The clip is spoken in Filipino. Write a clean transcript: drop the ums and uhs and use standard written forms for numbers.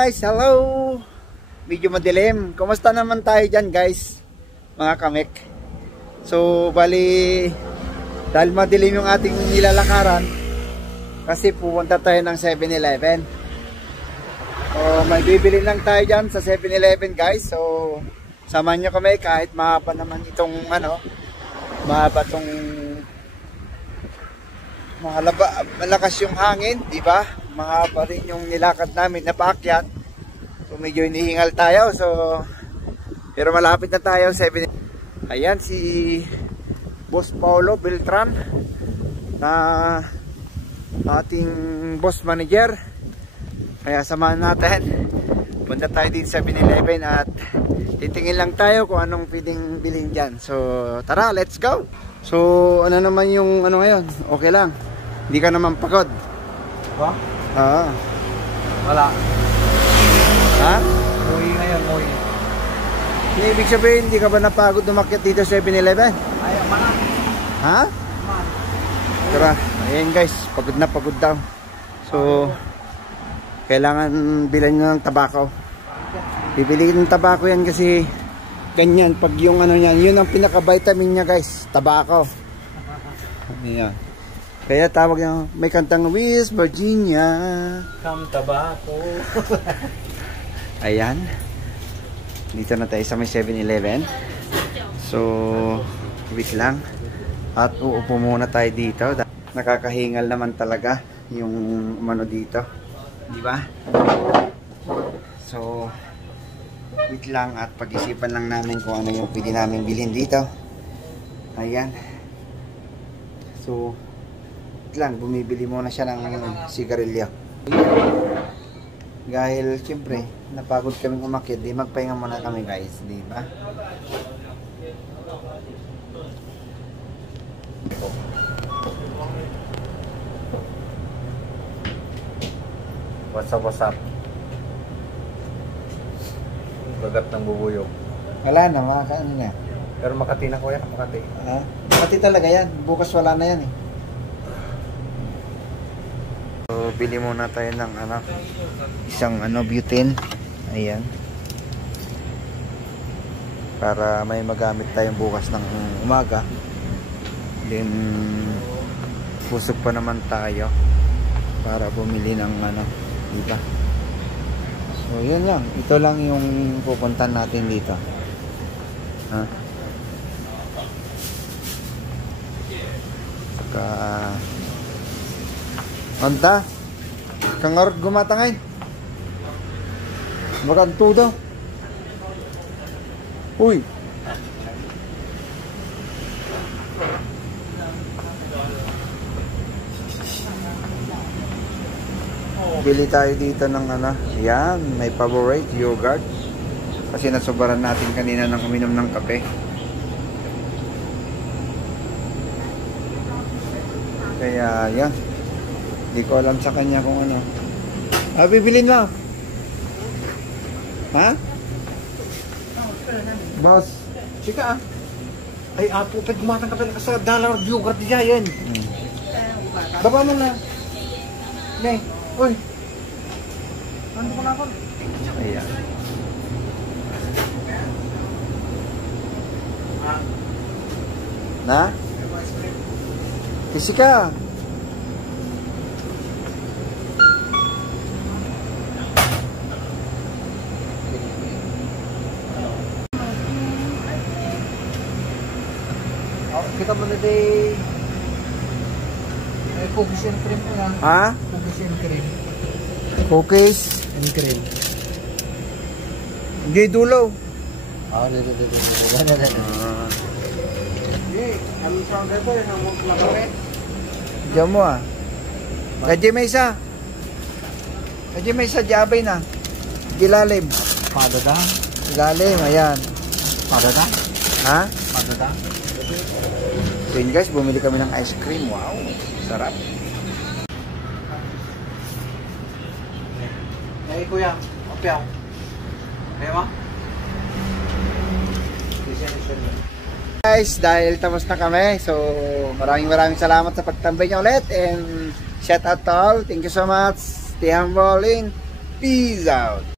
guys, hello. Medyo madilim. Kumusta naman tayo dyan guys, mga kamek? So bali, dahil madilim yung ating nilalakaran, kasi pupunta tayo ng 7-Eleven. So may bibili lang tayo dyan sa 7-Eleven guys. So samahan nyo kami kahit mahaba naman itong mahaba itong malakas yung hangin, di ba? Mahaba rin yung nilakad namin na paakyat. So medyo hinihingal tayo. So pero malapit na tayo 7. Ayan si Boss Paulo Beltran na ating boss manager. Kaya samahan natin. Punta tayo din sa 7-Eleven at titingin lang tayo kung anong pwedeng bilhin dyan. So tara, let's go. So ano naman yung ngayon? Okay lang. Hindi ka naman pagod. Ba? Wala. Ha? Uwi ngayon, uwi. Ibig sabihin, hindi ka ba napagod umakyat dito sa 7-Eleven? Ay, man. Ha? Man. Tara, ayan guys, pagod na pagod daw. So, kailangan bilan nyo ng tabako. Bibili ng tabako yan kasi ganyan, pag yung niyan, yun ang pinaka-vitamin niya guys, tabako. Ayan. Kaya tawag niya, may kantang West Virginia. Come tabako. Ayan. Dito na tayo sa may 7-Eleven. So, wait lang. At uupo muna tayo dito. Nakakahingal naman talaga yung dito. Di ba? So, wait lang at pag-isipan lang namin kung ano yung pwede namin bilhin dito. Ayan. So, lang, bumibili muna siya ng sigarilyo. Dahil siyempre napagod kaming umakyat, di magpahinga muna kami guys, di ba? What's up? Bagat ng bubuyog. Wala na, makakaano na. Pero Makati na kuya, Makati. Makati talaga yan, bukas wala na yan eh. So, bili muna tayo ng isang butane. Ayan. Para may magamit tayong bukas ng umaga. Then busog pa naman tayo para bumili ng diba? So yun lang. Ito lang yung pupuntahan natin dito. Saka anta kangarot gumatangay makanto daw. Uy, bili tayo dito ng yan, may favorite yogurt kasi nasubaran natin kanina ng uminom ng kape. Kaya yan, hindi ko alam sa kanya kung bibilin mo. Ha? Boss, Sika Ay, apo, pag gumatang ka pala sa dollar yogurt niya yan. Baba mo na. Ne, uy. Ano ko na ako? Ayan. Na? Sika. Kita mo na day. Ay, cookies and cream ko na. Ha? Cookies and cream. Cookies And cream. hindi dulo. Dito. Ano sa dito? Ang mga Diyan mo Kadya may isa. Jabay na. Gilalim. Padada? Gilalim, ayan. Padada? Ha? Padada? So yun guys, bumili kami ng ice cream. Wow, sarap. Ay, kuya. Opyaw. Kaya mo? Guys, dahil tapos na kami, so maraming salamat sa pagtambay niyo ulit and shout out to all. Thank you so much. Stay humble Peace out!